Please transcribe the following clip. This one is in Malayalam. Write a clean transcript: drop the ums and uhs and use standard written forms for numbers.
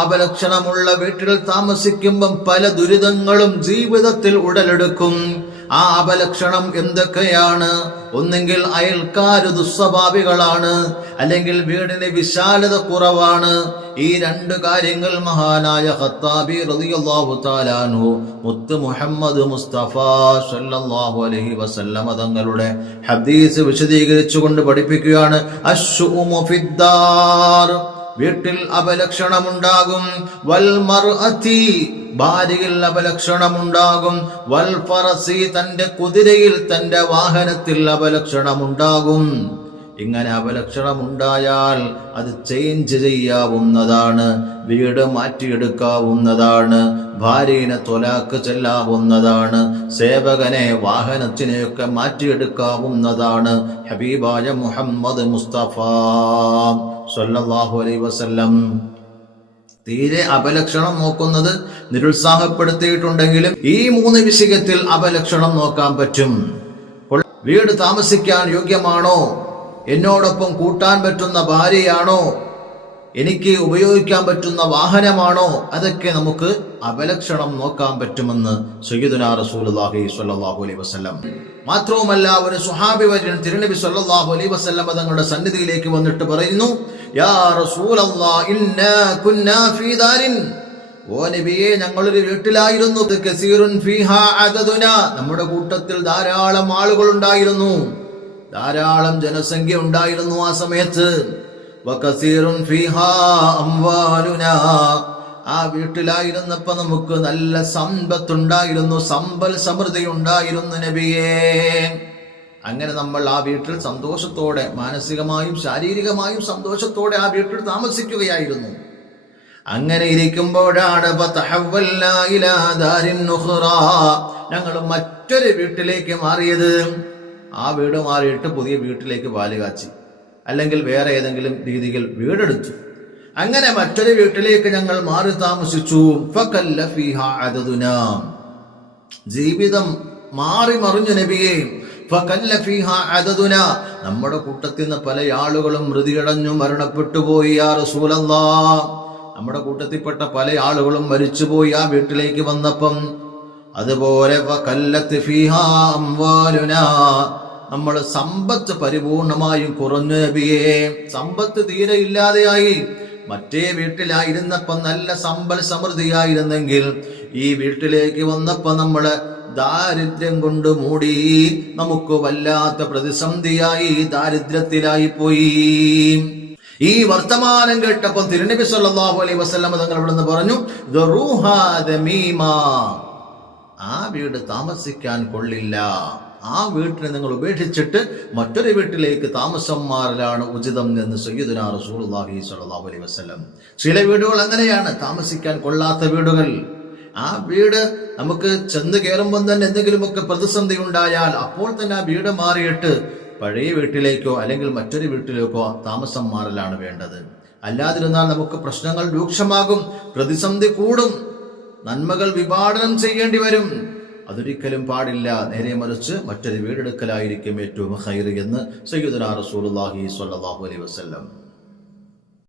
അപലക്ഷണമുള്ള വീട്ടിൽ താമസിക്കുമ്പം പല ദുരിതങ്ങളും ജീവിതത്തിൽ ഉടലെടുക്കും. ആ അപലക്ഷണം എന്തൊക്കെയാണ്? ഒന്നെങ്കിൽ അയൽക്കാര് ദുസ്വഭാവികളാണ്, അല്ലെങ്കിൽ വീടിന് വിശാലത കുറവാണ്. ഈ രണ്ട് കാര്യങ്ങൾ മഹാനായ ഖത്താബി റളിയല്ലാഹു തആല അൻഹു മുത്ത് മുഹമ്മദ് മുസ്തഫ സല്ലല്ലാഹു അലൈഹി വസല്ലം തങ്ങളുടെ ഹദീസ് വിശദീകരിച്ചുകൊണ്ട് പഠിപ്പിക്കുകയാണ്. അശ്ശുഉമു ഫിദ്ദാർ, വീട്ടിൽ അപലക്ഷണമുണ്ടാകും. വൽ മർഅതി, ഭാര്യയിൽ അപലക്ഷണമുണ്ടാകും. വൽ ഫറസി, തന്റെ കുതിരയിൽ തന്റെ വാഹനത്തിൽ അപലക്ഷണമുണ്ടാകും. ഇങ്ങനെ അപലക്ഷണമുണ്ടായാൽ അത് ചേഞ്ച് ചെയ്യാവുന്നതാണ്, വീട് മാറ്റിയെടുക്കാവുന്നതാണ്, ഭാര്യനെ ത്വലാഖ് ചെല്ലാവുന്നതാണ്, സേവകനെ വാഹനത്തിനെയൊക്കെ മാറ്റിയെടുക്കാവുന്നതാണ്. ഹബീബായ മുഹമ്മദ് മുസ്തഫ സല്ലല്ലാഹു അലൈഹി വസല്ലം തീരെ അപലക്ഷണം നോക്കുന്നത് നിരുത്സാഹപ്പെടുത്തിയിട്ടുണ്ടെങ്കിലും ഈ 3 വിഷയത്തിൽ അപലക്ഷണം നോക്കാൻ പറ്റും. വീട് താമസിക്കാൻ യോഗ്യമാണോ? എന്നോടൊപ്പം കൂട്ടാൻ പറ്റുന്ന ഭാര്യയാണോ? എനിക്ക് ഉപയോഗിക്കാൻ പറ്റുന്ന വാഹനമാണോ? അതൊക്കെ നമുക്ക് അപലക്ഷണം നോക്കാൻ പറ്റുമെന്ന് സയ്യിദുനാ റസൂലുള്ളാഹി സ്വല്ലല്ലാഹു അലൈഹി വസല്ലം. മാത്രവുമല്ല, ഒരു സ്വഹാബി വര്യൻ തിരുനബി സ്വല്ലല്ലാഹു അലൈഹി വസല്ലം തങ്ങളുടെ സന്നിധിയിലേക്ക് വന്നിട്ട് പറയുന്നു, യാ റസൂലല്ലാഹ് ഇന്നാ കുന്നാ ഫീ ദാരിൻ, ഓ നബിയേ, ഞങ്ങളൊരു വീട്ടിലായിരുന്നു. കസീറുൻ ഫീഹാ അദദുനാ, നമ്മുടെ കൂട്ടത്തിൽ ധാരാളം ആളുകൾ ഉണ്ടായിരുന്നു, ധാരാളം ജനസംഖ്യ ഉണ്ടായിരുന്നു ആ സമയത്ത്. വകസീറുൻ ഫീഹാ അംവാലുനാ, ആ വീട്ടിലായിരുന്നപ്പോ നമുക്ക് നല്ല സമ്പത്തുണ്ടായിരുന്നു, സമ്പൽ സമൃദ്ധി ഉണ്ടായിരുന്നു നബിയേ. അങ്ങനെ നമ്മൾ ആ വീട്ടിൽ സന്തോഷത്തോടെ, മാനസികമായും ശാരീരികമായും സന്തോഷത്തോടെ ആ വീട്ടിൽ താമസിക്കുകയായിരുന്നു. അങ്ങനെ ഇരിക്കുമ്പോഴാണ് ഞങ്ങൾ മറ്റൊരു വീട്ടിലേക്ക് മാറിയത്. ആ വീട് മാറിയിട്ട് പുതിയ വീട്ടിലേക്ക് പാല് കാച്ചി, അല്ലെങ്കിൽ വേറെ ഏതെങ്കിലും രീതിയിൽ വീടെടുത്തു. അങ്ങനെ മറ്റൊരു വീട്ടിലേക്ക് ഞങ്ങൾ മാറി താമസിച്ചു. ജീവിതം മാറി മറിഞ്ഞു നബിയെ. നമ്മുടെ കൂട്ടത്തിൽ നിന്ന് പല ആളുകളും മൃതിയടഞ്ഞു മരണപ്പെട്ടു പോയി യാ റസൂലല്ലാഹ്. നമ്മുടെ കൂട്ടത്തിൽപ്പെട്ട പല ആളുകളും മരിച്ചുപോയി ആ വീട്ടിലേക്ക് വന്നപ്പം. അതുപോലെ നമ്മൾ സമ്പത്ത് പരിപൂർണമായും കുറഞ്ഞു നബിയെ. സമ്പത്ത് തീരെ ഇല്ലാതെയായി. മറ്റേ വീട്ടിലായിരുന്നപ്പം നല്ല സമ്പൽ സമൃദ്ധിയായിരുന്നെങ്കിൽ ഈ വീട്ടിലേക്ക് വന്നപ്പോ നമ്മള് ദാരിദ്ര്യം കൊണ്ട് മൂടി, നമുക്ക് വല്ലാത്ത പ്രതിസന്ധിയായി, ദാരിദ്ര്യത്തിലായി പോയി. ഈ വർത്തമാനം കേട്ടപ്പോൾ തിരുനബി സല്ലല്ലാഹു അലൈഹി വസല്ലം തങ്ങൾ ഇവിടുന്ന് പറഞ്ഞു, ആ വീട് താമസിക്കാൻ കൊള്ളില്ല, ആ വീട്ടിനെ നിങ്ങൾ ഉപേക്ഷിച്ചിട്ട് മറ്റൊരു വീട്ടിലേക്ക് താമസം മാറലാണ് ഉചിതം എന്ന് സയ്യിദുനാ റസൂലുള്ളാഹി സ്വല്ലല്ലാഹു അലൈഹി വസല്ലം. ചില വീടുകൾ അങ്ങനെയാണ്, താമസിക്കാൻ കൊള്ളാത്ത വീടുകൾ. ആ വീട് നമുക്ക് ചെന്ന് കയറുമ്പോൾ തന്നെ എന്തെങ്കിലുമൊക്കെ പ്രതിസന്ധി ഉണ്ടായാൽ അപ്പോൾ തന്നെ ആ വീട് മാറിയിട്ട് പഴയ വീട്ടിലേക്കോ അല്ലെങ്കിൽ മറ്റൊരു വീട്ടിലേക്കോ താമസം മാറലാണ് വേണ്ടത്. അല്ലാതിരുന്നാൽ നമുക്ക് പ്രശ്നങ്ങൾ രൂക്ഷമാകും, പ്രതിസന്ധി കൂടും, നന്മകൾ വിഭാടനം ചെയ്യേണ്ടി വരും. അതൊരിക്കലും പാടില്ല. നേരെ മറിച്ച് മറ്റൊരു വീടെടുക്കലായിരിക്കും ഏറ്റവും ഖൈർ എന്ന് സയ്യിദുനാ റസൂലുള്ളാഹി സ്വല്ലല്ലാഹു അലൈഹി വസല്ലം.